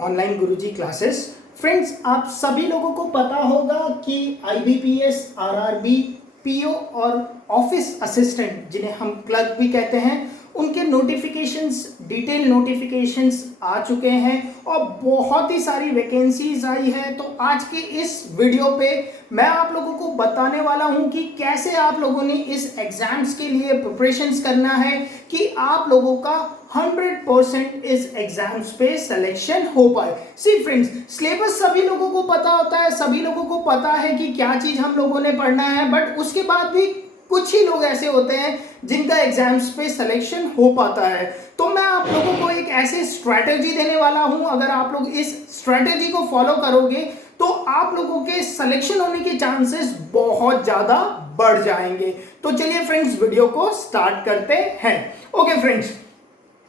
Online गुरुजी classes. Friends, आप सभी लोगों को पता होगा कि आईबीपीएस, आरआरबी, पीओ और ऑफिस असिस्टेंट, जिन्हें हम क्लर्क भी कहते हैं, उनके नोटिफिकेशंस, डिटेल नोटिफिकेशंस आ चुके हैं और बहुत ही सारी वैकेंसीज आई है। तो आज के इस वीडियो पे मैं आप लोगों को बताने वाला हूं कि कैसे आप लोगों ने इस एग्जाम्स के लिए प्रिपरेशंस करना है कि आप लोगों का 100% इस एग्जाम्स पे सिलेक्शन हो पाए। सी फ्रेंड्स, सिलेबस सभी लोगों को पता होता है, सभी लोगों को पता है कि क्या चीज हम लोगों ने पढ़ना है, बट उसके बाद भी कुछ ही लोग ऐसे होते हैं जिनका एग्जाम्स पे सिलेक्शन हो पाता है। तो मैं आप लोगों को एक ऐसे स्ट्रैटेजी देने वाला हूं, अगर आप लोग इस स्ट्रैटेजी को फॉलो करोगे तो आप लोगों के सिलेक्शन होने के चांसेस बहुत ज्यादा बढ़ जाएंगे। तो चलिए फ्रेंड्स, वीडियो को स्टार्ट करते हैं। ओके फ्रेंड्स,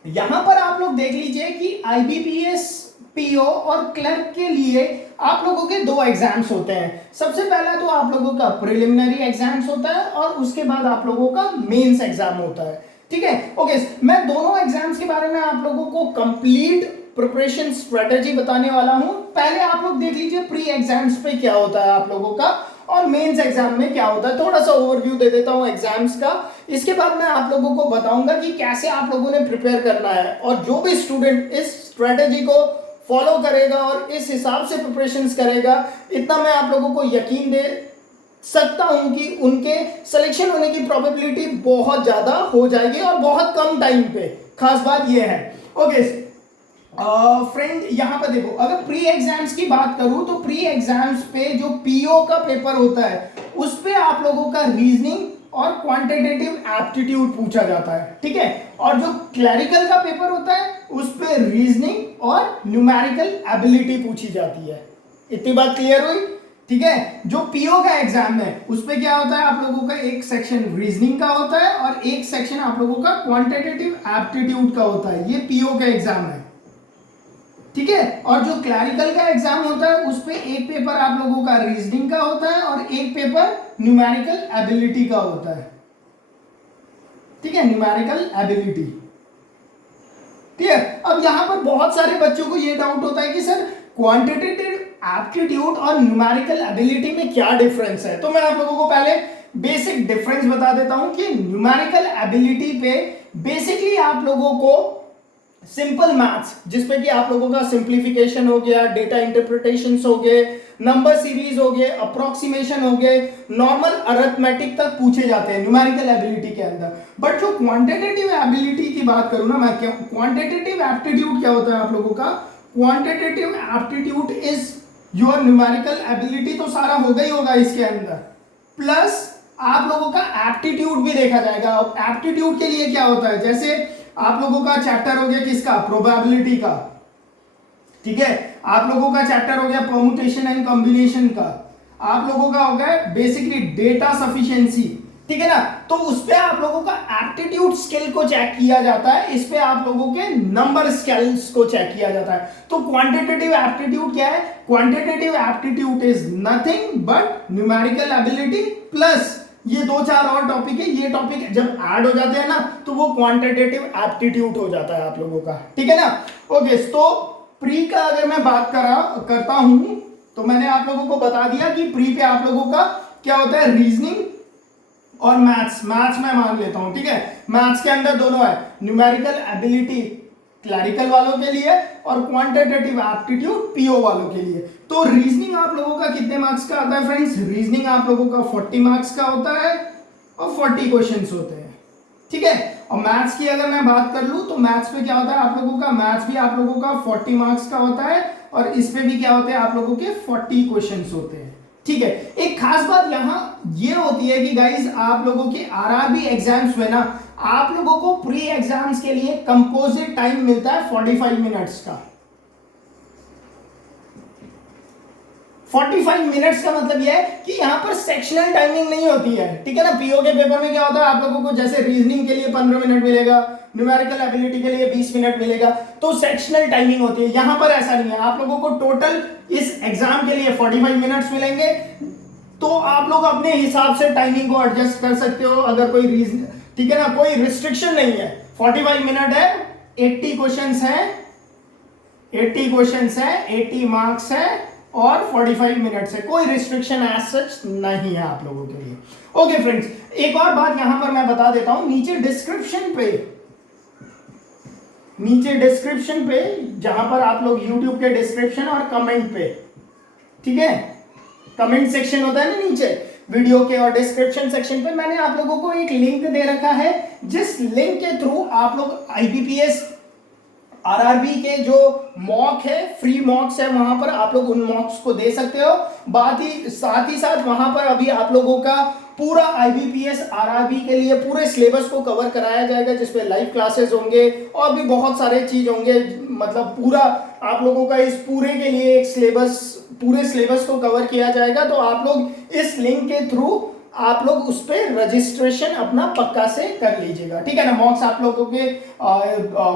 यहां पर आप लोग देख लीजिए कि आईबीपीएस, पीओ और क्लर्क के लिए आप लोगों के दो एग्जाम्स होते हैं। सबसे पहला तो आप लोगों का प्रिलिमिनरी एग्जाम्स होता है और उसके बाद आप लोगों का मेंस एग्जाम होता है। ठीक है, ओके। मैं दोनों एग्जाम्स के बारे में आप लोगों को कंप्लीट प्रिपरेशन स्ट्रेटेजी बताने वाला हूं। पहले आप लोग देख लीजिए प्री एग्जाम्स पे क्या होता है आप लोगों का और मेंस एग्जाम में क्या होता है। थोड़ा सा ओवरव्यू दे देता हूं एग्जाम्स का, इसके बाद मैं आप लोगों को बताऊंगा कि कैसे आप लोगों ने प्रिपेयर करना है। और जो भी स्टूडेंट इस स्ट्रेटेजी को फॉलो करेगा और इस हिसाब से प्रिपरेशंस करेगा, इतना मैं आप लोगों को यकीन दे सकता हूं कि उनके सिलेक्शन होने की प्रोबेबिलिटी बहुत ज्यादा हो जाएगी और बहुत कम टाइम पे। खास बात यह है। ओके फ्रेंड, यहां पर देखो, अगर प्री एग्जाम्स की बात करूं तो प्री एग्जाम्स पे जो पीओ का पेपर होता है उस पे आप लोगों का रीजनिंग और क्वांटिटेटिव एप्टीट्यूड पूछा जाता है। ठीक है, और जो क्लरिकल का पेपर होता है उस पे रीजनिंग और न्यूमेरिकल एबिलिटी पूछी जाती है। इतनी बात क्लियर हुई? ठीक है, जो पीओ का एग्जाम है उस पे क्या होता है, आप लोगों का एक सेक्शन रीजनिंग का होता है और एक सेक्शन आप लोगों का क्वांटिटेटिव एप्टीट्यूड का होता है। ये पीओ का एग्जाम है। ठीक है, और जो क्लरिकल का एग्जाम होता है उस पे एक पेपर आप लोगों का रीजनिंग का होता है और एक पेपर न्यूमेरिकल एबिलिटी का होता है। ठीक है, न्यूमेरिकल एबिलिटी। ठीक है, अब यहां पर बहुत सारे बच्चों को यह डाउट होता है कि सर क्वांटिटेटिव एप्टीट्यूड और न्यूमेरिकल एबिलिटी में क्या डिफरेंस है। तो मैं आप लोगों को पहले बेसिक डिफरेंस बता देता हूं कि न्यूमेरिकल एबिलिटी पे बेसिकली आप लोगों को सिंपल मैथ्स, जिसपे कि आप लोगों का सिंप्लीफिकेशन हो गया, डेटा इंटरप्रिटेशंस हो गए, नंबर सीरीज हो गए, अप्रोक्सीमेशन हो गए, नॉर्मल अरिथमेटिक तक पूछे जाते हैं न्यूमेरिकल एबिलिटी के अंदर। बट जो क्वांटिटेटिव एबिलिटी की बात करूं ना मैं, क्वांटिटेटिव एप्टीट्यूड क्या होता है आप लोगों का, quantitative aptitude is your numerical ability, तो सारा होगा ही होगा इसके अंदर, प्लस आप लोगों का एप्टीट्यूड भी देखा जाएगा। अब एप्टीट्यूड के लिए क्या होता है, जैसे आप लोगों का चैप्टर हो गया किसका, प्रोबेबिलिटी का। ठीक है, आप लोगों का चैप्टर हो गया परम्यूटेशन एंड कॉम्बिनेशन का, आप लोगों का हो गया बेसिकली डेटा सफिशिएंसी। ठीक है ना, तो उस पे आप लोगों का एप्टीट्यूड स्किल को चेक किया जाता है, इस पे आप लोगों के नंबर स्किल्स को चेक किया जाता है। तो क्वांटिटेटिव एप्टीट्यूड क्या है, quantitative aptitude is nothing but numerical ability plus ये दो चार और टॉपिक है। ये टॉपिक जब ऐड हो जाते हैं ना तो वो क्वांटिटेटिव एप्टीट्यूड हो जाता है आप लोगों का। ठीक है ना, ओके। तो प्री का अगर मैं बात करता हूं तो मैंने आप लोगों को बता दिया कि प्री पे आप लोगों का क्या होता है, रीजनिंग और मैथ्स मैं मान लेता हूं। ठीक है, मैथ्स के अंदर दोनों है, न्यूमेरिकल एबिलिटी क्लरिकल वालों के लिए और क्वांटिटेटिव एप्टीट्यूड पीओ वालों के लिए। तो रीजनिंग आप लोगों का कितने मार्क्स का आता है फ्रेंड्स, रीजनिंग आप लोगों का 40 मार्क्स का होता है और 40 क्वेश्चंस होते हैं। ठीक है, और मैथ्स की अगर मैं बात कर लूं तो मैथ्स पे क्या होता है आप लोगों का, मैथ्स भी आप लोगों का 40 मार्क्स का होता है और इस पे भी क्या होते हैं आप लोगों के 40 क्वेश्चंस होते हैं। ठीक है, एक खास बात यहां ये होती है कि गाइस आप लोगों के आरआरबी एग्जाम्स में ना आप लोगों को प्री एग्जाम्स के लिए कंपोजिट टाइम मिलता है 45 मिनट्स का। 45 मिनट्स का मतलब यह है कि यहां पर सेक्शनल टाइमिंग नहीं होती है। ठीक है ना, पीओ के पेपर में क्या होता है आप लोगों को, जैसे रीजनिंग के लिए 15 मिनट मिलेगा, न्यूमेरिकल एबिलिटी के लिए 20 मिनट मिलेगा, तो सेक्शनल टाइमिंग होती है। यहां पर ऐसा नहीं है, आप लोगों को टोटल इस एग्जाम के लिए 45 मिनट्स मिलेंगे। तो आप लोग अपने हिसाब से टाइमिंग को एडजस्ट कर सकते हो, अगर कोई रीजन, ठीक है ना, कोई रिस्ट्रिक्शन नहीं है। 45 मिनट है, 80 क्वेश्चंस हैं, 80 क्वेश्चंस है, 80 मार्क्स है और 45 मिनट्स है। कोई रिस्ट्रिक्शन एज सच नहीं है आप लोगों के लिए। ओके फ्रेंड्स, एक और बात यहां पर मैं बता देता हूं, नीचे डिस्क्रिप्शन पे जहां पर आप लोग YouTube के डिस्क्रिप्शन और कमेंट पे, ठीक है, कमेंट सेक्शन होता है ना नीचे वीडियो के, और डिस्क्रिप्शन सेक्शन पे मैंने आप लोगों को एक लिंक दे रखा है, जिस लिंक के थ्रू आप लोग IBPS RRB के जो मॉक है, फ्री मॉक्स है, वहां पर आप लोग उन मॉक्स को दे सकते हो। साथ ही साथ वहां पर अभी आप लोगों का पूरा IBPS RRB के लिए पूरे सिलेबस को कवर कराया जाएगा, जिसपे लाइव क्लासेस होंगे और भी बहुत सारे चीज होंगे। मतलब पूरा आप लोगों का इस पूरे के लिए एक पूरे सिलेबस को कवर किया जाएगा। तो आप लोग इस लिंक के थ्रू आप लोग उस पर रजिस्ट्रेशन अपना पक्का से कर लीजिएगा, ठीक है ना। मॉक्स आप लोगों के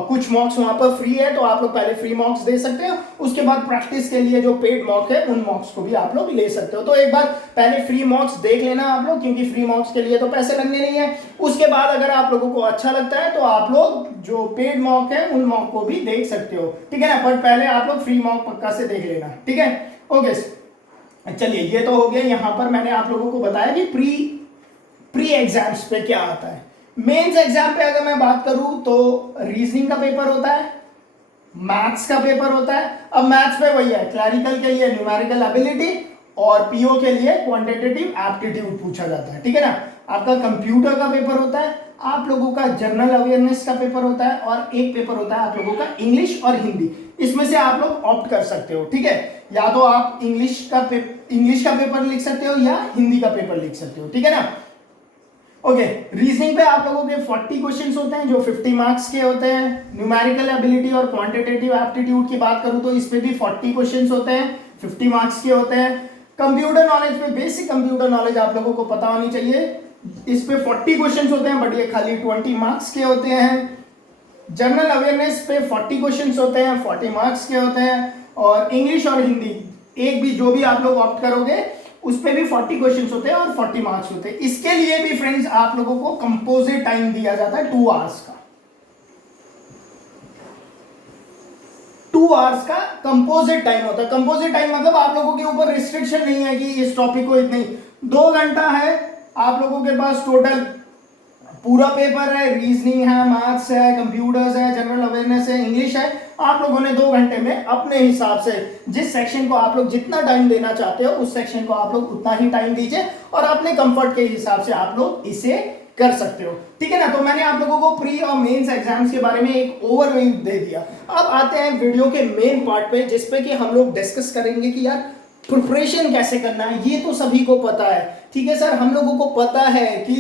कुछ मॉक्स वहां पर फ्री है, तो आप लोग पहले फ्री मॉक्स दे सकते हो, उसके बाद प्रैक्टिस के लिए जो पेड मॉक है उन मॉक्स को भी आप लोग ले सकते हो। तो एक बार पहले फ्री मॉक्स देख लेना आप लोग, क्योंकि फ्री मॉक्स के लिए तो पैसे लगने नहीं है। उसके बाद अगर आप लोगों को अच्छा लगता है तो आप लोग जो पेड मॉक है उन मॉक को भी देख सकते हो, ठीक है ना। बट पहले आप लोग फ्री मॉक पक्का से देख लेना, ठीक है। ओके, चलिए ये तो हो गया। यहां पर मैंने आप लोगों को बताया कि प्री एग्जाम्स पे क्या आता है। मेंस एग्जाम पे अगर मैं बात करूं तो रीजनिंग का पेपर होता है, मैथ्स का पेपर होता है। अब मैथ्स पे वही है, क्लैरिकल के लिए न्यूमेरिकल एबिलिटी और पीओ के लिए क्वांटिटेटिव एप्टीट्यूड पूछा जाता है, ठीक है ना। आपका कंप्यूटर का पेपर होता है, आप लोगों का जनरल अवेयरनेस का पेपर होता है, और एक पेपर होता है आप लोगों का इंग्लिश और हिंदी। इसमें से आप लोग ऑप्ट कर सकते हो, ठीक है। या तो आप इंग्लिश का पेपर लिख सकते हो या हिंदी का पेपर लिख सकते हो, ठीक है ना। ओके, रीजनिंग पे आप लोगों के 40 क्वेश्चंस होते हैं जो 50 मार्क्स के होते हैं। न्यूमेरिकल एबिलिटी और क्वांटिटेटिव एप्टीट्यूड की बात करूं तो इस पे भी 40 क्वेश्चंस होते हैं, 50 मार्क्स के होते हैं। कंप्यूटर नॉलेज पे बेसिक कंप्यूटर नॉलेज आप लोगों को पता होनी चाहिए, इस पे 40 क्वेश्चंस होते हैं, बट ये खाली 20 मार्क्स के होते हैं। जनरल अवेयरनेस पे 40 क्वेश्चंस होते हैं, 40 मार्क्स के होते हैं। और इंग्लिश और हिंदी एक भी जो भी आप लोग ऑप्ट करोगे उस पे भी 40 क्वेश्चंस होते हैं और 40 मार्क्स होते हैं। इसके लिए भी फ्रेंड्स आप लोगों को कंपोजिट टाइम दिया जाता है 2 आवर्स का। 2 आवर्स का कंपोजिट टाइम होता है। कंपोजिट टाइम मतलब आप लोगों के ऊपर रिस्ट्रिक्शन नहीं है कि इस टॉपिक को इतनी, 2 घंटा है आप लोगों के पास टोटल। पूरा पेपर है, रीजनिंग है, मैथ्स है, कंप्यूटर्स है, जनरल अवेयरनेस है, इंग्लिश है। आप लोगों ने 2 घंटे में अपने हिसाब से जिस सेक्शन को आप लोग जितना टाइम देना चाहते हो उस सेक्शन को आप लोग उतना ही टाइम दीजिए, और अपने कंफर्ट के हिसाब से आप लोग इसे कर सकते हो, ठीक है ना। तो मैंने आप लोगों को प्री और मेंस एग्जाम्स के बारे में एक ओवरव्यू दे दिया। अब आते हैं वीडियो के मेन पार्ट पे, जिसपे कि हम लोग डिस्कस करेंगे कि यार प्रिपरेशन कैसे करना है। ये तो सभी को पता है, ठीक है सर, हम लोगों को पता है कि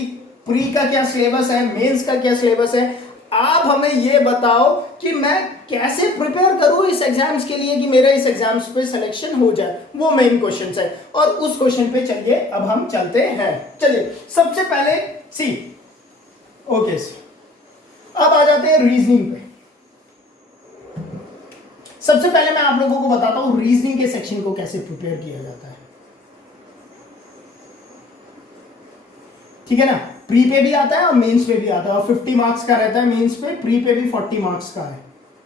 प्री का क्या सिलेबस है, मेंस का क्या सिलेबस है। आप हमें ये बताओ कि मैं कैसे प्रिपेयर करूं इस एग्जाम्स के लिए कि मेरा इस एग्जाम्स पे सिलेक्शन हो जाए, वो मेन क्वेश्चन है। और उस क्वेश्चन पे चलिए अब हम चलते हैं। चलिए सबसे पहले ओके, अब आ जाते हैं रीजनिंग पे। सबसे पहले मैं आप लोगों को बताता हूं रीजनिंग के सेक्शन को कैसे प्रिपेयर किया जाता है, ठीक है ना। प्री पे भी आता है और मेंस पे भी आता है, और 50 मार्क्स का रहता है मेंस पे, प्री पे भी 40 मार्क्स का है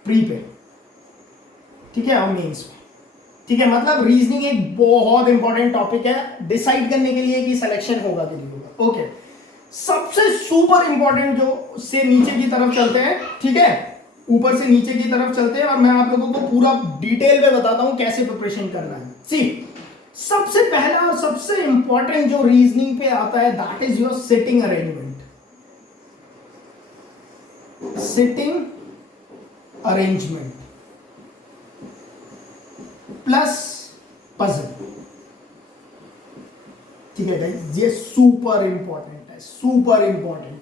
प्री पे, ठीक है, और मेंस पे, ठीक है। मतलब रीजनिंग एक बहुत इंपॉर्टेंट टॉपिक है डिसाइड करने के लिए कि सिलेक्शन होगा कि नहीं होगा। ओके, सबसे सुपर इंपॉर्टेंट जो से नीचे की तरफ चलते हैं, ठीक है, ऊपर से नीचे की तरफ चलते हैं, और मैं आप लोगों को पूरा डिटेल में बताता हूं कैसे प्रिपरेशन करना है। सी, सबसे पहला और सबसे इंपॉर्टेंट जो रीजनिंग पे आता है that is your sitting arrangement. Sitting arrangement plus puzzle, ठीक है गाइस, ये सुपर इंपॉर्टेंट है, सुपर इंपॉर्टेंट,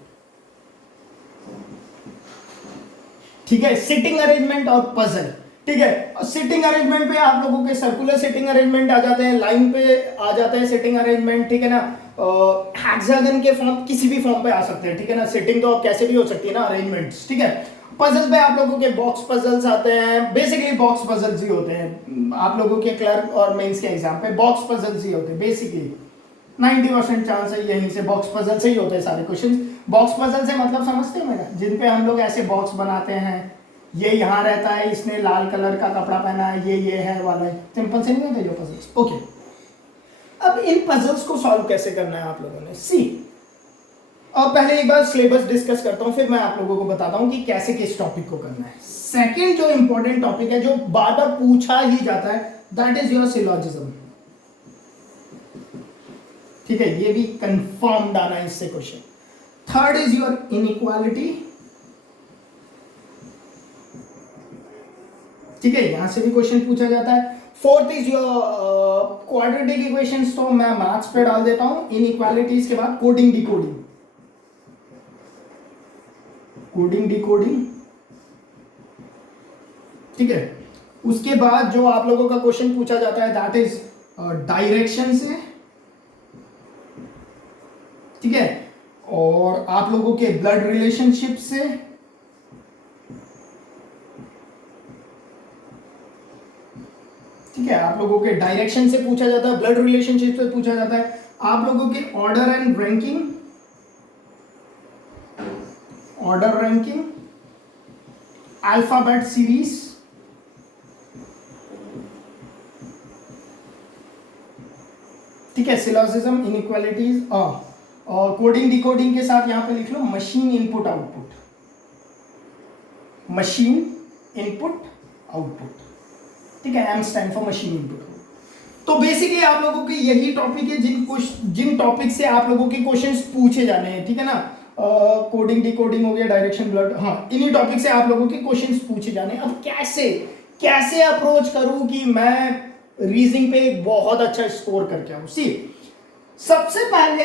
ठीक है। सिटिंग अरेंजमेंट और पजल, ठीक है। सिटिंग अरेंजमेंट पे आप लोगों के सर्कुलर सिटिंग अरेंजमेंट आ जाते हैं, लाइन पे आ जाते हैं सिटिंग अरेंजमेंट, ठीक है ना। हेक्सागन के फॉर्म, किसी भी फॉर्म पे आ सकते हैं, ठीक है ना। सिटिंग तो अब कैसे भी हो सकती है ना, अरेंजमेंट्स, ठीक है। पजल पे आप लोगों के बॉक्स पजल्स आते हैं, बेसिकली बॉक्स पजल्स ही होते हैं आप लोगों के क्लर्क और मेंस के एग्जाम पे, बॉक्स पजल्स ही होते हैं बेसिकली। 90% चांस है यहीं से बॉक्स पजल से ही होते हैं सारे क्वेश्चन। बॉक्स पजल से मतलब समझते हो मेरा, जिन पे हम लोग ऐसे बॉक्स बनाते हैं, ये यहाँ रहता है, इसने लाल कलर का कपड़ा पहना है, ये है वाला, सिंपल से नहीं होते जो पजल्स। ओके, अब इन पजल्स को सॉल्व कैसे करना है आप लोगों ने, सी। अब पहले एक बार सिलेबस डिस्कस करता हूं, फिर मैं आप लोगों को बताता हूं कि कैसे किस टॉपिक को करना है। सेकंड जो इंपॉर्टेंट टॉपिक है, जो बार बार पूछा ही जाता है, दैट इज योर सिलॉजिज्म। ठीक है, ये भी कंफर्म्ड आना है इससे question. Third is your inequality. ठीक है, यहां से भी क्वेश्चन पूछा जाता है। Fourth is your quadratic equations, तो मैं मैथ्स पे डाल देता हूं। इनइक्वालिटीज के बाद कोडिंग डिकोडिंग, कोडिंग डिकोडिंग। ठीक है, उसके बाद जो आप लोगों का क्वेश्चन पूछा जाता है दैट इज डायरेक्शन से। ठीक है, और आप लोगों के ब्लड रिलेशनशिप से। ठीक है, आप लोगों के डायरेक्शन से पूछा जाता है, ब्लड रिलेशनशिप से पूछा जाता है, आप लोगों के order and ranking, order ranking, alphabet series. ठीक है, सिलॉजिज्म, इनइक्वालिटीज और कोडिंग डिकोडिंग के साथ यहां पे लिख लो machine input output, machine input output. ठीक है, M stand for machine input. तो बेसिकली आप लोगों के यही टॉपिक है जिन टॉपिक से आप लोगों के क्वेश्चंस पूछे जाने हैं। ठीक है ना, कोडिंग डिकोडिंग हो गया, डायरेक्शन, ब्लड, हाँ, इन्हीं टॉपिक से आप लोगों के क्वेश्चंस पूछे जाने हैं। अब कैसे अप्रोच करूं कि मैं रीजनिंग पे एक बहुत अच्छा स्कोर करके आऊं। सी, सबसे पहले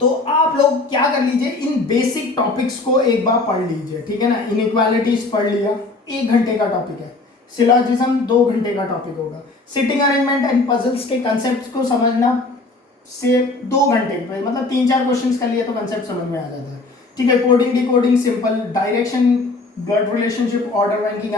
तो आप लोग क्या कर लीजिए, इन बेसिक टॉपिक्स को एक बार पढ़ लीजिए। ठीक है ना, इनइक्वालिटीज पढ़ लिया, 1 घंटे का टॉपिक है। सिलॉजिज्म 2 घंटे का टॉपिक होगा। सिटिंग अरेंजमेंट एंड पजल्स के कंसेप्ट को समझना से 2 घंटे पे, मतलब 3-4 क्वेश्चंस कर लिए तो कंसेप्ट समझ में आ जाता है। ठीक है, coding decoding simple, direction, blood relationship, order ranking,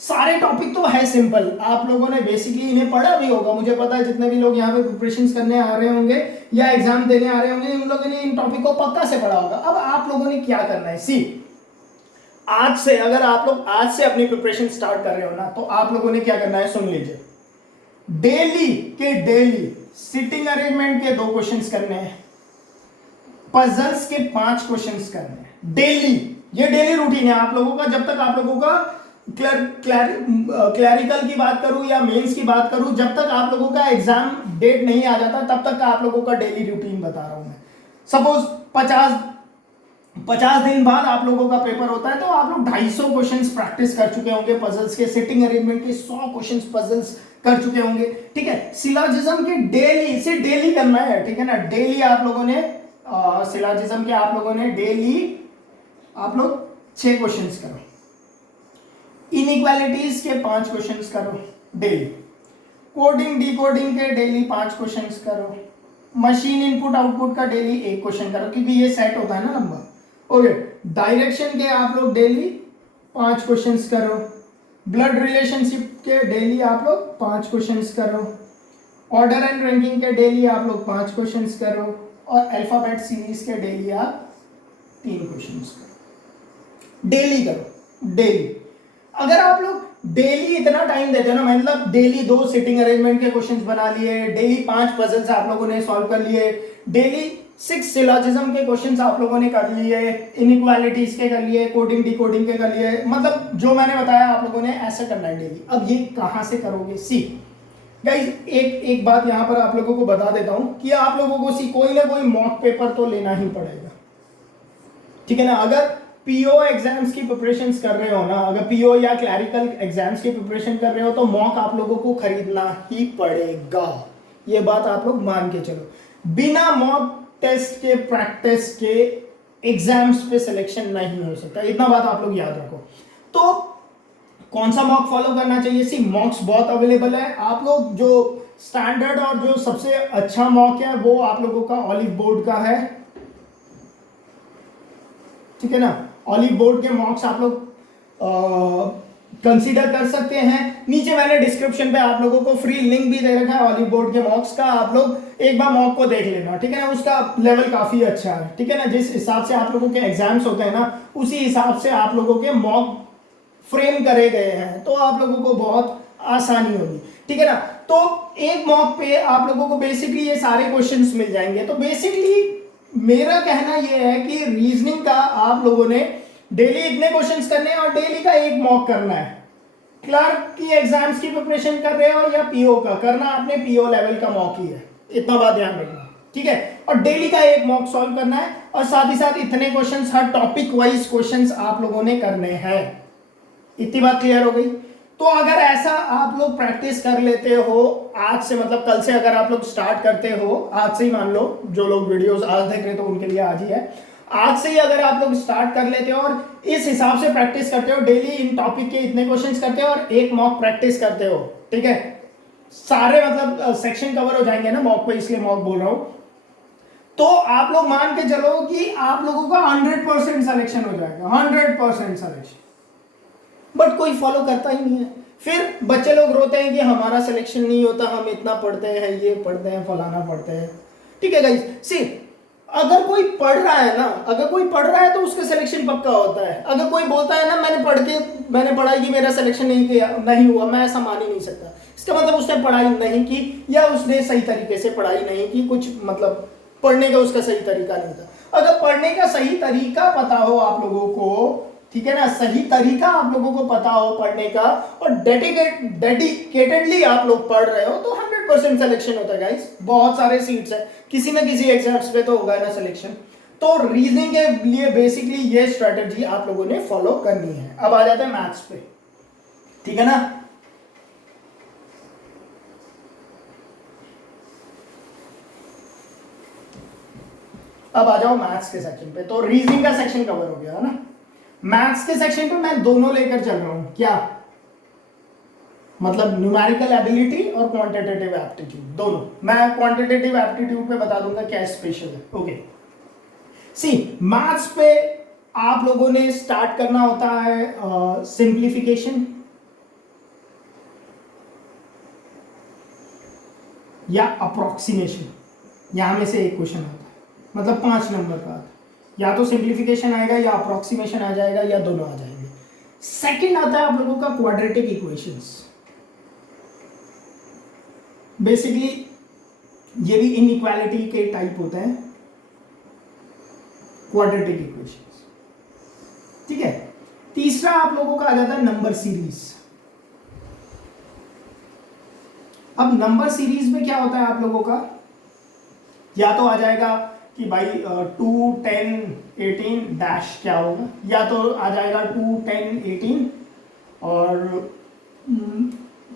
सारे टॉपिक तो है सिंपल। आप लोगों ने बेसिकली इन्हें पढ़ा भी होगा, मुझे पता है जितने भी लोग यहाँ पे प्रिपरेशन करने आ रहे होंगे या एग्जाम देने आ रहे होंगे, उन लोगों ने इन टॉपिक को पक्का से पढ़ा होगा। अब आप लोगों ने क्या करना है, सी, आज से अगर आप लोग आज से अपनी प्रिपरेशन स्टार्ट कर रहे हो ना, तो आप लोगों ने क्या करना है, सुन लीजिए। डेली सिटिंग अरेंजमेंट के 2 क्वेश्चंस करने हैं, पजल्स के 5 क्वेश्चंस करने हैं डेली। ये डेली रूटीन है आप लोगों का। जब तक आप लोगों का क्लैरिकल की बात करूं या मेंस की बात करूं, जब तक आप लोगों का एग्जाम डेट नहीं आ जाता, तब तक का आप लोगों का डेली रूटीन बता रहा हूं मैं। सपोज 50 दिन बाद आप लोगों का पेपर होता है, तो आप लोग 250 क्वेश्चंस प्रैक्टिस कर चुके होंगे पजल्स के, सिटिंग अरेंजमेंट के 100 क्वेश्चंस पजल्स कर चुके होंगे। ठीक है, सिलॉजिज्म के डेली करना है। ठीक है ना, डेली आप लोगों ने सिलॉजिज्म के आप लोगों ने डेली आप लोग 6 क्वेश्चंस करो, इनइक्वालिटीज के 5 क्वेश्चंस करो डेली, कोडिंग डिकोडिंग के डेली 5 क्वेश्चंस करो, मशीन इनपुट आउटपुट का डेली 1 क्वेश्चन करो, क्योंकि ये सेट होता है ना लंबा। ओके, डायरेक्शन के आप लोग डेली 5 क्वेश्चंस करो, ब्लड रिलेशनशिप के डेली आप लोग 5 क्वेश्चंस करो, ऑर्डर एंड रैंकिंग के डेली आप लोग 5 क्वेश्चंस करो, और अल्फाबेट सीरीज के डेली आप 3 क्वेश्चंस करो। डेली करो, डेली। अगर आप लोग डेली इतना टाइम देते हो ना, मतलब डेली 2 सिटिंग अरेंजमेंट के क्वेश्चंस बना लिए, डेली 5 पजल्स आप लोगों ने सॉल्व कर लिए, डेली 6 सिलॉजिज्म के क्वेश्चंस आप लोगों ने कर लिए, इनइक्वालिटीज के कर लिए, कोडिंग डिकोडिंग के कर लिए, मतलब जो मैंने बताया आप लोगों ने ऐसा करना है डेली। अब ये कहां से करोगे, सी गाइस, एक बात यहां पर आप लोगों को बता देता हूं कि आप लोगों को सी कोई ना कोई मॉक पेपर तो लेना ही पड़ेगा। ठीक है ना, अगर पीओ एग्जाम्स की प्रिपरेशन कर रहे हो ना, अगर पीओ या क्लैरिकल एग्जाम्स की प्रिपरेशन कर रहे हो, तो मॉक आप लोगों को खरीदना ही पड़ेगा। ये बात आप लोग मान के चलो। बिना मॉक टेस्ट के, प्रैक्टिस के एग्जाम्स पे सिलेक्शन नहीं हो सकता, इतना बात आप लोग याद रखो। तो कौन सा मॉक फॉलो करना चाहिए, सी मॉक्स बहुत अवेलेबल है। आप लोग जो स्टैंडर्ड और जो सबसे अच्छा मॉक है वो आप लोगों का ऑलिव बोर्ड का है। ठीक है ना, ऑलिव बोर्ड के मॉक्स आप लोग कंसीडर कर सकते हैं। नीचे मैंने डिस्क्रिप्शन पे आप लोगों को फ्री लिंक भी दे रखा है ऑलिव बोर्ड के मॉक्स का, आप लोग एक बार मॉक को देख लेना। ठीक है ना, उसका लेवल काफी अच्छा है। ठीक है ना, जिस हिसाब से आप लोगों के एग्जाम्स होते हैं ना, उसी हिसाब से आप लोगों के मॉक फ्रेम करे गए हैं, तो आप लोगों को बहुत आसानी होगी, ठीक है ना। तो एक मॉक पे आप लोगों को बेसिकली ये सारे क्वेश्चंस मिल जाएंगे। तो बेसिकली मेरा कहना ये है कि रीजनिंग का आप लोगों ने डेली इतने क्वेश्चंस करने हैं और डेली का एक मॉक करना है। क्लर्क की एग्जाम्स की प्रिपरेशन कर रहे हो या पीओ का करना, आपने पीओ लेवल का मॉक ही है, इतना बात ध्यान रखना, ठीक है। और डेली का एक मॉक सॉल्व करना है और साथ ही साथ इतने क्वेश्चंस, हर टॉपिक वाइज क्वेश्चंस आप लोगों ने करने हैं। इतनी बात क्लियर हो गई। तो अगर ऐसा आप लोग प्रैक्टिस कर लेते हो आज से, मतलब कल से अगर आप लोग स्टार्ट करते हो, आज से ही मान लो, जो लोग वीडियोस आज देख रहे तो उनके लिए आज ही है, आज से ही अगर आप लोग स्टार्ट कर लेते हो और इस हिसाब से प्रैक्टिस करते हो, डेली इन टॉपिक के इतने क्वेश्चंस करते हो और एक मॉक प्रैक्टिस करते हो, ठीक है, सारे मतलब सेक्शन कवर हो जाएंगे ना मॉक पे, इसलिए मॉक बोल रहा हूं। तो आप लोग मान के चलो कि आप लोगों का 100% सिलेक्शन हो जाएगा, 100% सिलेक्शन। बट कोई फॉलो करता ही नहीं है, फिर बच्चे लोग रोते हैं कि हमारा सिलेक्शन नहीं होता, हम इतना पढ़ते हैं, ये पढ़ते हैं, फलाना पढ़ते हैं, ठीक है गाइस। सी, अगर कोई पढ़ रहा है ना, अगर कोई पढ़ रहा है तो उसका सिलेक्शन पक्का होता है। अगर कोई बोलता है ना मैंने पढ़ाई की, मेरा सिलेक्शन नहीं हुआ, मैं ऐसा मान ही नहीं सकता। इसका मतलब उसने पढ़ाई नहीं की या उसने सही तरीके से पढ़ाई नहीं की, कुछ मतलब पढ़ने का उसका सही तरीका नहीं था। अगर पढ़ने का सही तरीका पता हो आप लोगों को, ठीक है ना, सही तरीका आप लोगों को पता हो पढ़ने का और डेडिकेटेडली आप लोग पढ़ रहे हो, तो 100% सिलेक्शन होता है गाइस। बहुत सारे सीट्स है, किसी ना किसी एग्जाम्स पे तो होगा ना सिलेक्शन। तो रीजनिंग के लिए बेसिकली ये स्ट्रेटेजी आप लोगों ने फॉलो करनी है। अब आ जाते हैं मैथ्स पे, ठीक है ना। अब आ जाओ मैथ्स के सेक्शन पे। तो रीजनिंग का सेक्शन कवर हो गया है ना। मैथ्स के सेक्शन पे मैं दोनों लेकर चल रहा हूं, क्या मतलब न्यूमेरिकल एबिलिटी और क्वांटिटेटिव एप्टीट्यूड, दोनों। मैं क्वांटिटेटिव एप्टीट्यूड पे बता दूंगा क्या स्पेशल है, ओके। सी, मैथ्स पे आप लोगों ने स्टार्ट करना होता है सिंप्लीफिकेशन या अप्रोक्सीमेशन, यहां में से एक क्वेश्चन आता है, मतलब 5 नंबर का आता है। या तो सिंप्लीफिकेशन आएगा या अप्रोक्सीमेशन आ जाएगा या दोनों आ जाएंगे। सेकंड आता है आप लोगों का क्वाड्रेटिक इक्वेशंस। बेसिकली ये भी इनइक्वालिटी के टाइप होते हैं, क्वाड्रेटिक इक्वेशंस, ठीक है। तीसरा आप लोगों का आ जाता है नंबर सीरीज। अब नंबर सीरीज में क्या होता है आप लोगों का, या तो आ जाएगा कि भाई 2 10 18 डैश क्या होगा, या तो आ जाएगा 2 10 18 और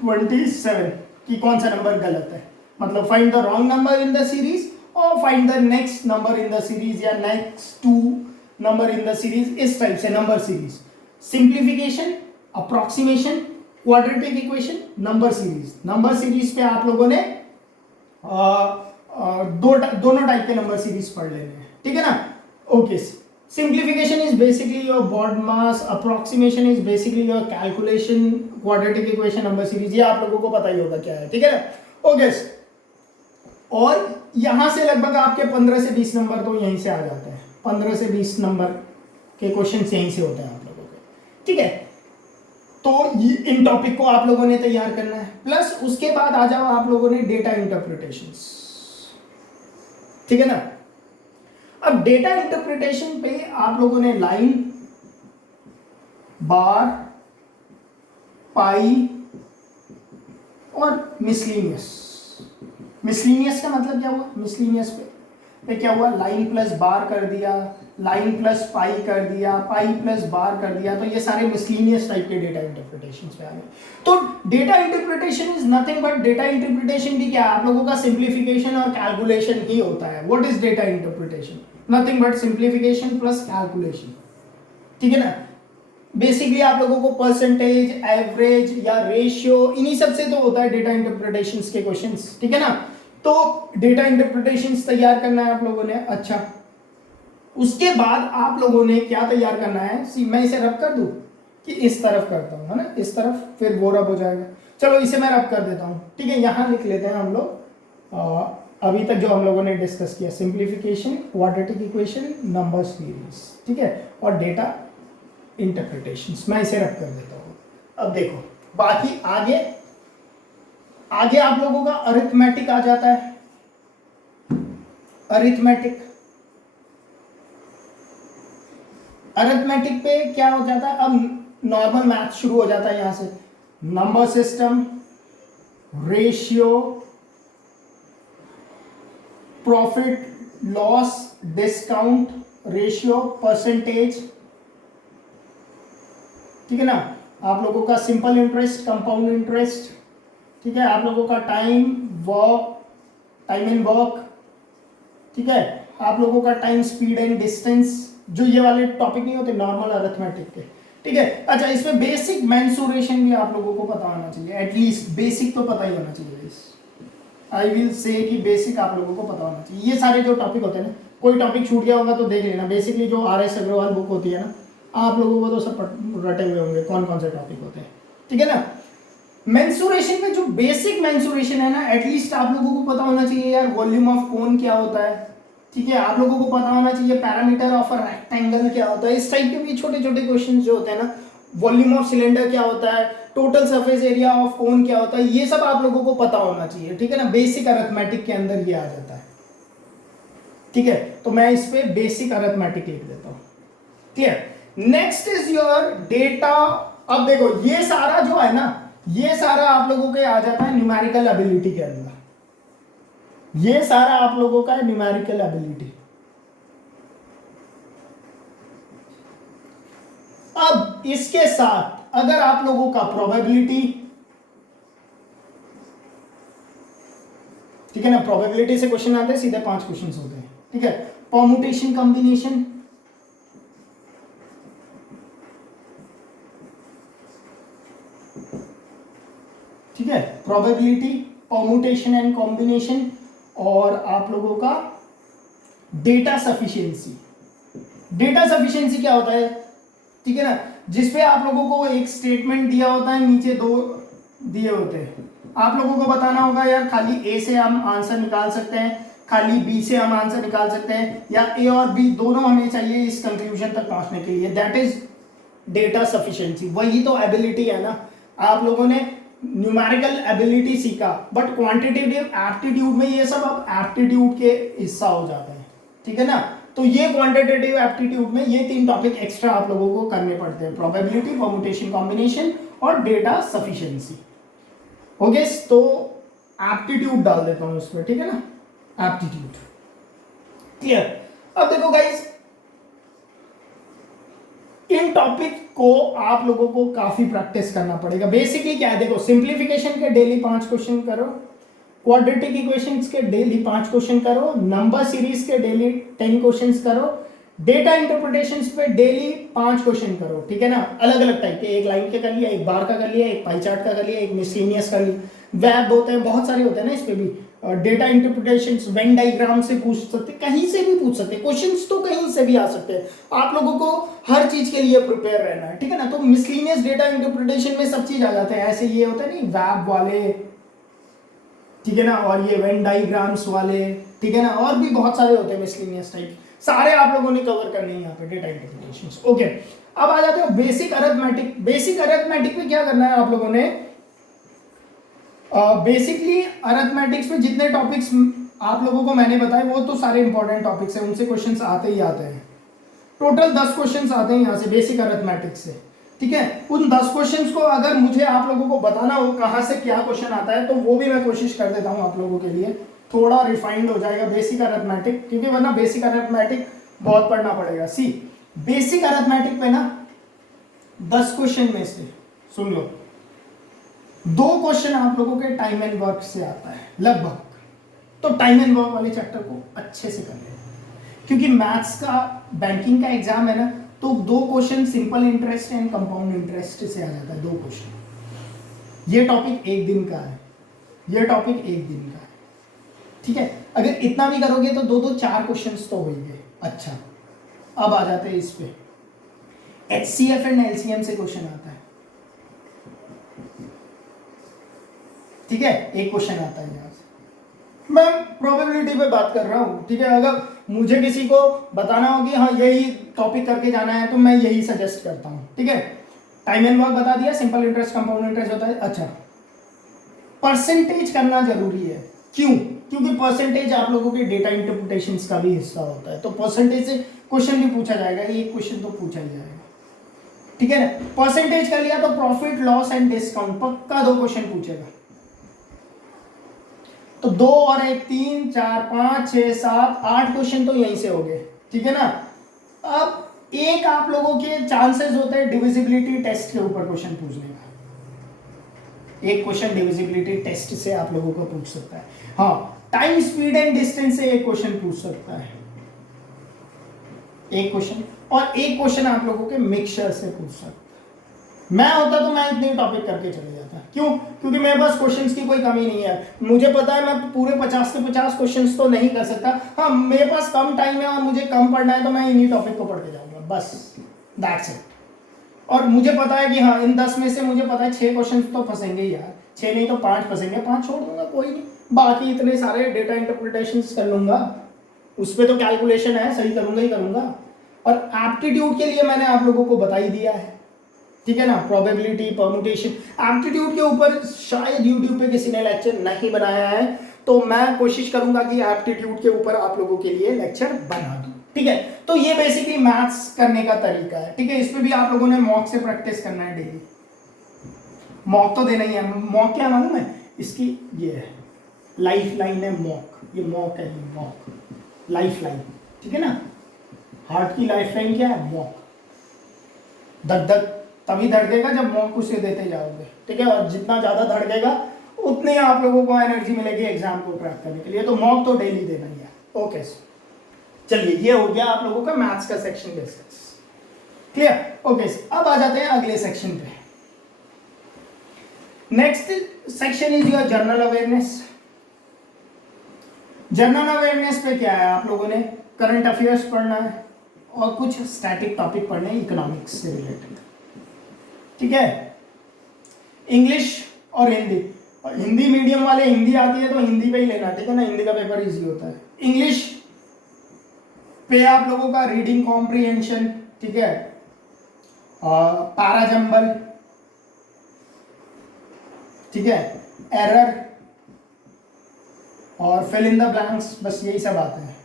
27 कि कौन सा नंबर गलत है, मतलब find the wrong number in the series और find the next number in the series या next 2 number in the series, इस टाइप से number series. Simplification, approximation, quadratic equation, number series. Number series पे आप लोगों ने दोनों टाइप के नंबर सीरीज पढ़ लेने हैं, ठीक है ना। Okay, simplification is basically your BODMAS, approximation is basically your calculation, quadratic equation, number series, ये आप लोगों को पता ही होगा क्या है, ठीक है ना। ओके, और यहां से लगभग आपके 15 से 20 नंबर तो यहीं से आ जाते हैं, 15 से 20 नंबर के क्वेश्चन यहीं से होते हैं आप लोगों के, ठीक है। तो इन टॉपिक को आप लोगों ने तैयार करना है। प्लस उसके बाद आ जाओ आप लोगों ने डेटा इंटरप्रिटेशंस, ठीक है ना। अब डेटा इंटरप्रिटेशन पे आप लोगों ने लाइन, बार, पाई और मिसलीनियस। मिसलीनियस का मतलब क्या हुआ, मिसलीनियस पे क्या हुआ, लाइन प्लस बार कर दिया, लाइन प्लस पाई कर दिया, पाई प्लस बार कर दिया, तो ये सारे मिसलीनियस टाइप के डेटा इंटरप्रिटेशन पे आ गए। तो data interpretation is nothing but, data interpretation भी क्या है, आप लोगों का सिंप्लीफिकेशन और कैलकुलेशन ही होता है। What is data interpretation, nothing but simplification plus calculation, ठीक है ना। बेसिकली आप लोगों को परसेंटेज, एवरेज या रेशियो, इन्हीं सब से तो होता है डेटा इंटरप्रिटेशन के क्वेश्चंस, ठीक है ना। तो डेटा इंटरप्रिटेशन तैयार करना है आप लोगों ने। अच्छा, उसके बाद आप लोगों ने क्या तैयार करना है, मैं इसे रब कर दूं कि इस तरफ करता हूं, है ना, इस तरफ, फिर वो रब हो जाएगा। चलो इसे मैं रब कर देता हूं, ठीक है। यहां लिख लेते हैं हम लोग अभी तक जो हम लोगों ने डिस्कस किया, simplification, quadratic equation, number series, ठीक है, और डेटा इंटरप्रिटेशंस, मैं इसे रब कर देता हूं। अब देखो बाकी आगे आगे आप लोगों का अरिथमेटिक आ जाता है। अरिथमेटिक अरिथमेटिक पे क्या हो जाता है, अब नॉर्मल मैथ शुरू हो जाता है यहां से। Number system, ratio, profit loss, discount ratio, percentage, ठीक है ना। आप लोगों का सिंपल इंटरेस्ट, कंपाउंड इंटरेस्ट, ठीक है। आप लोगों का टाइम एंड वर्क, ठीक है। आप लोगों का टाइम, स्पीड एंड डिस्टेंस, जो ये वाले टॉपिक नहीं होते नॉर्मल अरिथमेटिक के, ठीक है। अच्छा, इसमें बेसिक मेंसुरेशन भी आप लोगों को पता होना चाहिए, एटलीस्ट बेसिक तो पता ही होना चाहिए। आई विल से कि बेसिक आप लोगों को पता होना चाहिए। ये सारे जो टॉपिक होते हैं ना, कोई टॉपिक छूट गया होगा तो देख लेना। बेसिकली जो RS अग्रवाल बुक होती है ना, आप लोगों को तो सब रटे हुए होंगे कौन कौन से टॉपिक होते हैं, ठीक है ना। मेंसुरेशन में जो बेसिक मेंसुरेशन है ना, एटलीस्ट आप लोगों को पता होना चाहिए यार, वॉल्यूम ऑफ कोन क्या होता है, ठीक है। आप लोगों को पता होना चाहिए पैरामीटर ऑफ अ रेक्टेंगल क्या होता है। इस टाइप के भी छोटे छोटे क्वेश्चन जो होते हैं ना, वॉल्यूम ऑफ सिलेंडर क्या होता है, total surface area of cone क्या होता है, ये सब आप लोगों को पता होना चाहिए, ठीक है ना। बेसिक अरिथमेटिक के अंदर ये आ जाता है, ठीक है। तो मैं इस पे बेसिक अरिथमेटिक लिख देता हूं, clear. Next is your data. अब देखो ये सारा जो है ना, ये सारा आप लोगों के आ जाता है न्यूमेरिकल एबिलिटी के अंदर। ये सारा आप लोगों का है न्यूमेरिकल एबिलिटी। अब इसके साथ अगर आप लोगों का प्रोबेबिलिटी, ठीक है ना, प्रोबेबिलिटी से क्वेश्चन आते हैं सीधे 5 क्वेश्चन होते हैं, ठीक है। परमुटेशन कॉम्बिनेशन, ठीक है, प्रोबेबिलिटी, परमुटेशन एंड कॉम्बिनेशन, और आप लोगों का डेटा सफिशिएंसी। डेटा सफिशिएंसी क्या होता है, ठीक है ना, जिसपे आप लोगों को एक स्टेटमेंट दिया होता है, नीचे 2 दिए होते हैं। आप लोगों को बताना होगा यार खाली ए से हम आंसर निकाल सकते हैं, खाली बी से हम आंसर निकाल सकते हैं, या ए और बी दोनों हमें चाहिए इस कंक्लूजन तक पहुंचने के लिए। That is data sufficiency. वही तो एबिलिटी है ना। आप लोगों ने न्यूमेरिकल एबिलिटी सीखा, बट क्वांटिटेटिव एप्टीट्यूड में ये सब अब एप्टीट्यूड के हिस्सा हो जाता है, ठीक है ना। तो ये क्वांटिटेटिव एप्टीट्यूड में ये 3 टॉपिक एक्स्ट्रा आप लोगों को करने पड़ते हैं, प्रोबेबिलिटी, परमुटेशन कॉम्बिनेशन और डेटा सफिशिएंसी। ओके, तो एप्टीट्यूड डाल देता हूं उसमें, ठीक है ना, एप्टीट्यूड, क्लियर। अब देखो गाइस, इन टॉपिक को आप लोगों को काफी प्रैक्टिस करना पड़ेगा। बेसिकली क्या है, देखो सिंप्लीफिकेशन के डेली 5 क्वेश्चन करो, क्वाड्रेटिक इक्वेशंस के डेली 5 क्वेश्चन करो, नंबर सीरीज के डेली 10 क्वेश्चंस करो, डेटा इंटरप्रिटेशंस पे डेली 5 क्वेश्चन करो, ठीक है ना। अलग अलग टाइप के, एक लाइन के कर लिया, एक बार का कर लिया, एक पाई चार्ट का कर लिया, एक मिसलेनियस कर लिया, वेब होते हैं, बहुत सारे होते हैं ना इस पे भी। डेटा इंटरप्रिटेशंस वेन डायग्राम से पूछ सकते, कहीं से भी पूछ सकते, क्वेश्चंस तो कहीं से भी आ सकते हैं। आप लोगों को हर चीज के लिए प्रिपेयर रहना है, ठीक है ना। तो मिसलेनियस डेटा इंटरप्रिटेशन में सब चीज आ जाते हैं। ऐसे ये होता है नहीं, वेब वाले, ठीक है ना, और ये वेन डायग्राम्स वाले, ठीक है ना, और भी बहुत सारे होते हैं मिसलेनियस टाइप, सारे आप लोगों ने कवर करने हैं यहाँ पे डेटा इंटरप्रिटेशंस। ओके, अब आ जाते हो बेसिक अरिथमेटिक। बेसिक अरिथमेटिक में क्या करना है आप लोगों ने, बेसिकली अरिथमेटिक्स में जितने टॉपिक्स आप लोगों को मैंने बताए वो तो सारे इंपॉर्टेंट टॉपिक्स हैं, उनसे क्वेश्चंस आते ही आते हैं। टोटल 10 क्वेश्चंस आते हैं यहाँ से बेसिक अरिथमेटिक्स से, ठीक है। उन 10 क्वेश्चंस को अगर मुझे आप लोगों को बताना हो कहाँ से क्या क्वेश्चन आता है, तो वो भी मैं कोशिश कर देता हूँ आप लोगों के लिए, थोड़ा रिफाइंड हो जाएगा बेसिक अरिथमेटिक, क्योंकि वरना बेसिक अरिथमेटिक बहुत पढ़ना पड़ेगा। सी बेसिक अरिथमेटिक पे ना 10 क्वेश्चन में से सुन लो, 2 क्वेश्चन आप लोगों के टाइम एंड वर्क से आता है लगभग। तो टाइम एंड वर्क वाले चैप्टर को अच्छे से कर लें, क्योंकि मैथ्स का बैंकिंग का एग्जाम है ना, तो 2 question simple interest and compound interest से आ जाता है। 2 क्वेश्चन, ये टॉपिक 1 दिन का है, ये टॉपिक 1 दिन का है, ठीक है। अगर इतना भी करोगे तो 2 4 क्वेश्चन तो हो ही गए। अच्छा, अब आ जाते हैं इस पे, HCF एंड LCM से क्वेश्चन आता है, ठीक है। एक क्वेश्चन आता है यहाँ से। मैं प्रोबेबिलिटी पे बात कर रहा हूँ, ठीक है। अगर मुझे किसी को बताना हो कि हाँ यही टॉपिक करके जाना है, तो मैं यही सजेस्ट करता हूँ, ठीक है। टाइम एंड वर्क बता दिया, सिंपल इंटरेस्ट कंपाउंड इंटरेस्ट होता है। अच्छा, परसेंटेज करना जरूरी है, क्यों? क्योंकि परसेंटेज आप लोगों के डेटा इंटरप्रिटेशन का भी हिस्सा होता है, तो परसेंटेज से क्वेश्चन भी पूछा जाएगा, ये क्वेश्चन तो पूछा ही जाएगा, ठीक है ना। परसेंटेज कर लिया तो प्रॉफिट लॉस एंड डिस्काउंट पक्का 2 क्वेश्चन पूछेगा, तो 2 और 1 3 4 5 6 7 8 क्वेश्चन तो यहीं से हो गए, ठीक है ना। अब एक आप लोगों के चांसेस होते हैं डिविजिबिलिटी टेस्ट के ऊपर क्वेश्चन पूछने का, एक क्वेश्चन डिविजिबिलिटी टेस्ट से आप लोगों को पूछ सकता है। हाँ, टाइम स्पीड एंड डिस्टेंस से एक क्वेश्चन पूछ सकता है, एक क्वेश्चन, और एक क्वेश्चन आप लोगों के मिक्सचर से पूछ सकता है। मैं होता तो मैं इतनी टॉपिक करके चले जाता, क्यों? क्योंकि मेरे पास क्वेश्चंस की कोई कमी नहीं है, मुझे पता है मैं पूरे 50 के 50 क्वेश्चंस तो नहीं कर सकता। हाँ, मेरे पास कम टाइम है और मुझे कम पढ़ना है, तो मैं इन्हीं टॉपिक को पढ़ के जाऊंगा, बस दैट्स इट। और मुझे पता है कि हाँ, इन 10 में से मुझे पता है 6 क्वेश्चन तो फंसेंगे यार, 6 नहीं तो 5 फंसेंगे, 5 छोड़ दूंगा, कोई नहीं, बाकी इतने सारे डेटा इंटरप्रिटेशन कर लूंगा, उस पर तो कैलकुलेशन है, सही करूंगा ही करूंगा। और एप्टीट्यूड के लिए मैंने आप लोगों को बता ही दिया है, ठीक है ना, प्रोबेबिलिटी, परम्यूटेशन। एप्टीट्यूड के ऊपर शायद यूट्यूब पे किसी ने लेक्चर नहीं बनाया है, तो मैं कोशिश करूंगा कि एप्टीट्यूड के ऊपर आप लोगों के लिए लेक्चर बना दूं, ठीक है। तो ये बेसिकली मैथ्स करने का तरीका है, ठीक है। इस पे भी आप लोगों ने मॉक से प्रैक्टिस करना है डेली, मॉक तो देना ही है। मॉक क्या मालूम है इसकी? ये है लाइफ लाइन है मॉक, ये मॉक है, ये मॉक लाइफ लाइन, ठीक है ना। हार्ट की लाइफ लाइन क्या है? मॉक। धक धक तभी धड़केगा जब मॉक उसे देते जाओगे, ठीक है। और जितना ज्यादा धड़केगा उतने आप लोगों को एनर्जी मिलेगी एग्जाम को क्रैक करने के लिए, तो मॉक तो डेली देना ही है। ओके, चलिए ये हो गया आप लोगों का मैथ्स का सेक्शन डिस्कस, क्लियर। ओके, अब आ जाते हैं अगले सेक्शन पे। Next section is your general awareness. General awareness पे क्या है, आप लोगों ने करंट अफेयर्स पढ़ना है और कुछ स्टैटिक टॉपिक पढ़ने हैं इकोनॉमिक्स से रिलेटेड, ठीक है। इंग्लिश और हिंदी, और हिंदी मीडियम वाले हिंदी आती है तो हिंदी पे ही लेना, ठीक है ना, हिंदी का पेपर इजी होता है। इंग्लिश पे आप लोगों का रीडिंग कॉम्प्रिहेंशन, ठीक है, पैराजंबल, ठीक है, एरर और फिल इन द ब्लैंक्स, बस यही सब आते हैं,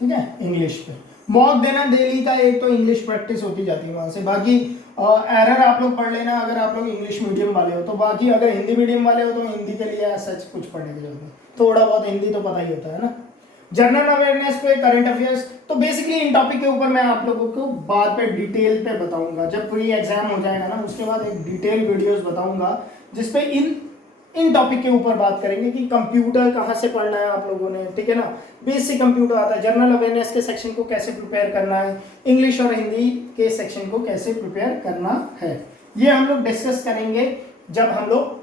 ठीक है। इंग्लिश पे मॉक देना डेली का, एक तो इंग्लिश प्रैक्टिस होती जाती है वहां से, बाकी एरर आप लोग पढ़ लेना अगर आप लोग इंग्लिश मीडियम वाले हो, तो बाकी अगर हिंदी मीडियम वाले हो तो हिंदी के लिए सच कुछ पढ़ने की जरूरत है, थोड़ा बहुत हिंदी तो पता ही होता है ना। जनरल अवेयरनेस पे करंट अफेयर्स, तो बेसिकली इन टॉपिक के ऊपर मैं आप लोगों को बाद पे डिटेल पे बताऊंगा, जब प्री एग्जाम हो जाएगा ना उसके बाद एक डिटेल वीडियोस बताऊंगा जिसपे इन टॉपिक के ऊपर बात करेंगे कि कंप्यूटर कहाँ से पढ़ना है आप लोगों ने, ठीक है ना, बेसिक कंप्यूटर आता है, जनरल अवेयरनेस के सेक्शन को कैसे प्रिपेयर करना है, इंग्लिश और हिंदी के सेक्शन को कैसे प्रिपेयर करना है, ये हम लोग डिस्कस करेंगे जब हम लोग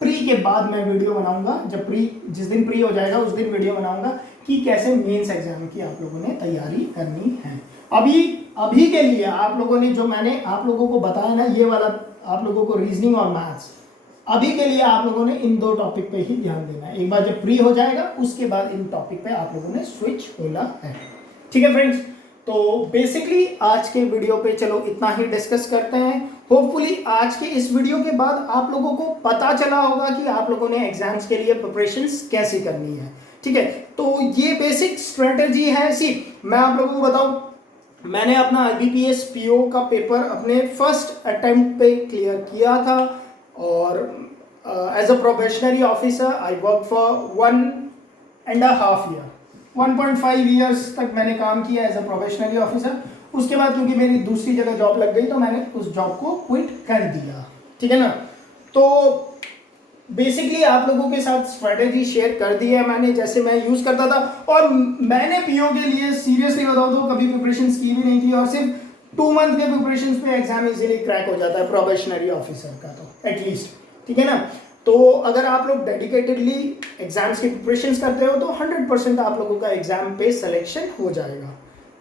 प्री के बाद मैं वीडियो बनाऊंगा, जब प्री जिस दिन प्री हो जाएगा उस दिन वीडियो बनाऊंगा कि कैसे मेंस एग्जाम की आप लोगों ने तैयारी करनी है। अभी के लिए आप लोगों ने जो मैंने आप लोगों को बताया ना, ये वाला आप लोगों को रीजनिंग और मैथ्स, अभी के लिए आप लोगों ने इन 2 टॉपिक पे ही ध्यान देना है। एक बार जब फ्री हो जाएगा उसके बाद इन टॉपिक पे आप लोगों ने स्विच होना है, ठीक है फ्रेंड्स। तो बेसिकली आज के वीडियो पे चलो इतना ही डिस्कस करते हैं। होपफुली आज के इस वीडियो के बाद आप लोगों को पता चला होगा कि आप लोगों ने एग्जाम्स के लिए प्रिपरेशंस कैसे करनी है, ठीक है। तो ये बेसिक स्ट्रेटेजी है। सी मैं आप लोगों को बताऊं, मैंने अपना IBPS PO का पेपर अपने फर्स्ट अटेम्प्ट पे क्लियर किया था, और as a probationary officer I work for 1.5 year, 1.5 years तक मैंने काम किया एज अ प्रोबेशनरी ऑफिसर। उसके बाद क्योंकि मेरी दूसरी जगह जॉब लग गई तो मैंने उस जॉब को क्विट कर दिया, ठीक है ना। तो बेसिकली आप लोगों के साथ स्ट्रेटेजी शेयर कर दी है मैंने, जैसे मैं यूज करता था, और मैंने PO के लिए सीरियसली बताऊं तो कभी प्रिपरेशंस की भी नहीं थी, और सिर्फ 2 मंथ के प्रिपरेशंस पे एग्जाम इजीली क्रैक हो जाता है प्रोबेशनरी ऑफिसर का, तो एटलीस्ट, ठीक है ना। तो अगर आप लोग डेडिकेटेडली एग्जाम्स की प्रिपरेशंस करते हो तो 100% आप लोगों का एग्जाम पे सिलेक्शन हो जाएगा,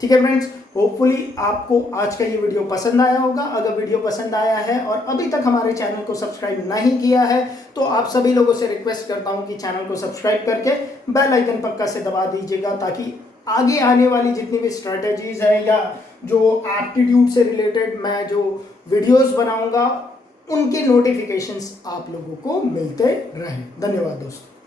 ठीक है फ्रेंड्स। होपफुली आपको आज का ये वीडियो पसंद आया होगा। अगर वीडियो पसंद आया है और अभी तक हमारे चैनल को सब्सक्राइब नहीं किया है तो आप सभी लोगों से रिक्वेस्ट करता हूं कि चैनल को सब्सक्राइब करके बेल आइकन पक्का से दबा दीजिएगा, ताकि आगे आने वाली जितनी भी स्ट्रेटेजीज है या जो एप्टीट्यूड से रिलेटेड मैं जो वीडियोस बनाऊंगा, उनके नोटिफिकेशंस आप लोगों को मिलते रहे। धन्यवाद दोस्तों।